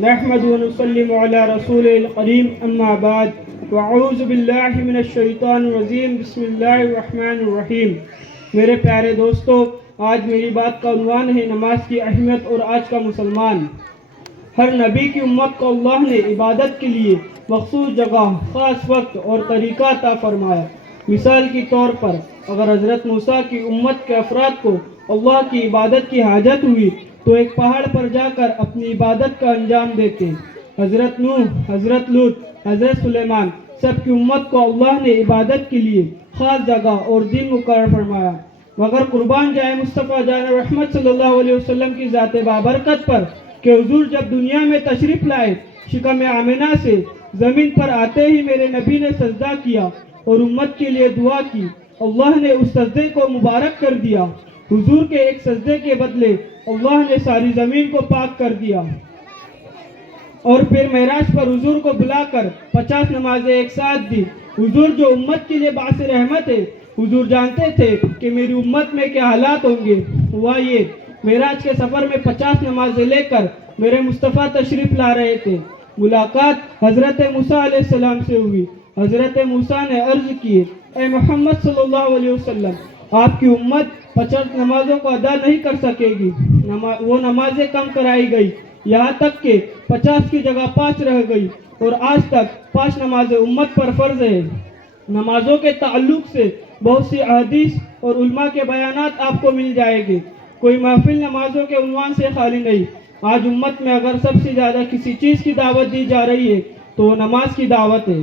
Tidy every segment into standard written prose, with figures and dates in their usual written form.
نحمد ونسلم علی رسول الکریم اما بعد واعوذ باللہ من الشیطان الرجیم بسم اللہ الرحمن الرحیم۔ میرے پیارے دوستو، آج میری بات کا عنوان ہے نماز کی اہمیت اور آج کا مسلمان۔ ہر نبی کی امت کو اللہ نے عبادت کے لیے مخصوص جگہ، خاص وقت اور طریقہ عطا فرمایا۔ مثال کے طور پر اگر حضرت موسیٰ کی امت کے افراد کو اللہ کی عبادت کی حاجت ہوئی تو ایک پہاڑ پر جا کر اپنی عبادت کا انجام دیتے۔ حضرت نوح، حضرت لوط، حضرت سلیمان، سب کی امت کو اللہ نے عبادت کے لیے خاص جگہ اور دن مقرر فرمایا۔ مگر قربان جائے مصطفیٰ جان رحمت صلی اللہ علیہ وسلم کی ذات بابرکت پر کہ حضور جب دنیا میں تشریف لائے، شکم آمنہ سے زمین پر آتے ہی میرے نبی نے سجدہ کیا اور امت کے لیے دعا کی۔ اللہ نے اس سجدے کو مبارک کر دیا۔ حضور کے ایک سجدے کے بدلے اللہ نے ساری زمین کو پاک کر دیا۔ اور پھر معراج پر حضور کو بلا کر 50 نمازیں ایک ساتھ دی۔ حضور جو امت کے لیے باعث رحمت ہے، حضور جانتے تھے کہ میری امت میں کیا حالات ہوں گے۔ ہوا یہ، معراج کے سفر میں 50 نمازیں لے کر میرے مصطفیٰ تشریف لا رہے تھے۔ ملاقات حضرت موسیٰ علیہ السلام سے ہوئی۔ حضرت موسیٰ نے عرض کی، اے محمد صلی اللہ علیہ وسلم، آپ کی امت 50 نمازوں کو ادا نہیں کر سکے گی۔ وہ نمازیں کم کرائی گئی، یہاں تک کہ 50 کی جگہ 5 رہ گئی، اور آج تک 5 نمازیں امت پر فرض ہے۔ نمازوں کے تعلق سے بہت سی احادیث اور علماء کے بیانات آپ کو مل جائے گے۔ کوئی محفل نمازوں کے عنوان سے خالی نہیں۔ آج امت میں اگر سب سے زیادہ کسی چیز کی دعوت دی جا رہی ہے تو وہ نماز کی دعوت ہے،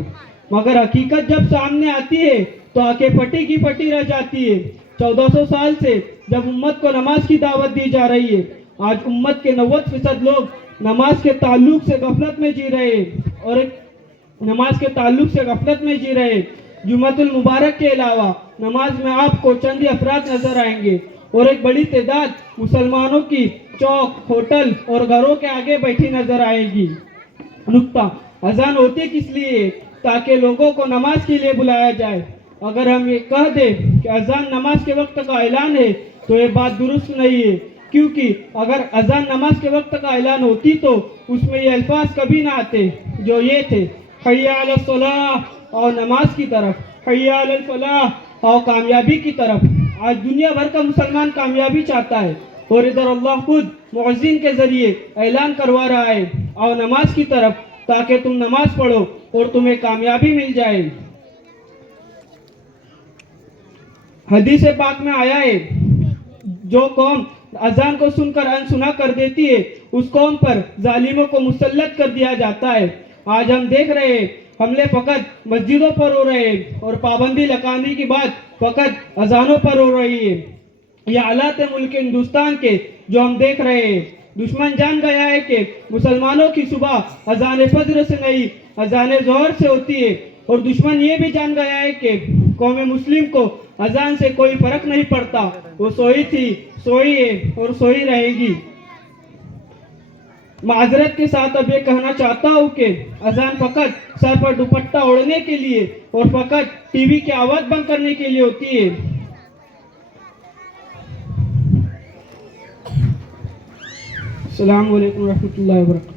مگر حقیقت جب سامنے آتی ہے تو آنکھیں پھٹی کی پھٹی رہ جاتی ہے۔ 1400 سال سے جب امت کو نماز کی دعوت دی جا رہی ہے، آج امت کے 90% لوگ نماز کے تعلق سے غفلت میں جی رہے ہیں۔ جمعۃ المبارک کے علاوہ نماز میں آپ کو چند ہی افراد نظر آئیں گے، اور ایک بڑی تعداد مسلمانوں کی چوک، ہوٹل اور گھروں کے آگے بیٹھی نظر آئے گی۔ نکتہ: اذان ہوتی کس لیے؟ تاکہ لوگوں کو نماز کے لیے بلایا جائے۔ اگر ہم یہ کہہ دیں کہ اذان نماز کے وقت کا اعلان ہے تو یہ بات درست نہیں ہے، کیونکہ اگر اذان نماز کے وقت کا اعلان ہوتی تو اس میں یہ الفاظ کبھی نہ آتے جو یہ تھے، حی علی الصلاۃ، اور نماز کی طرف، حی علی الفلاح، اور کامیابی کی طرف۔ آج دنیا بھر کا مسلمان کامیابی چاہتا ہے، اور ادھر اللہ خود مؤذن کے ذریعے اعلان کروا رہا ہے، اور نماز کی طرف، تاکہ تم نماز پڑھو اور تمہیں کامیابی مل جائے۔ حدیث پاک میں آیا ہے، جو قوم اذان کو سن کر انسنا کر دیتی ہے، اس قوم پر ظالموں کو مسلط کر دیا جاتا ہے۔ آج ہم دیکھ رہے ہیں، حملے فقط مسجدوں پر ہو رہے ہیں، اور پابندی لگانے کی بات فقط اذانوں پر ہو رہی ہے۔ یہ حالات ملک ہندوستان کے جو ہم دیکھ رہے ہیں۔ دشمن جان گیا ہے کہ مسلمانوں کی صبح اذان فجر سے نہیں، اذان ظہر سے ہوتی ہے، اور دشمن یہ بھی جان گیا ہے کہ قوم مسلم کو اذان سے کوئی فرق نہیں پڑتا۔ وہ سوئی تھی، سوئی ہے اور سوئی رہے گی۔ معذرت کے ساتھ اب یہ کہنا چاہتا ہوں کہ اذان فقط سر پر دوپٹہ اوڑھنے کے لیے اور فقط ٹی وی کی آواز بند کرنے کے لیے ہوتی ہے۔ السلام علیکم ورحمۃ اللہ وبرکاتہ۔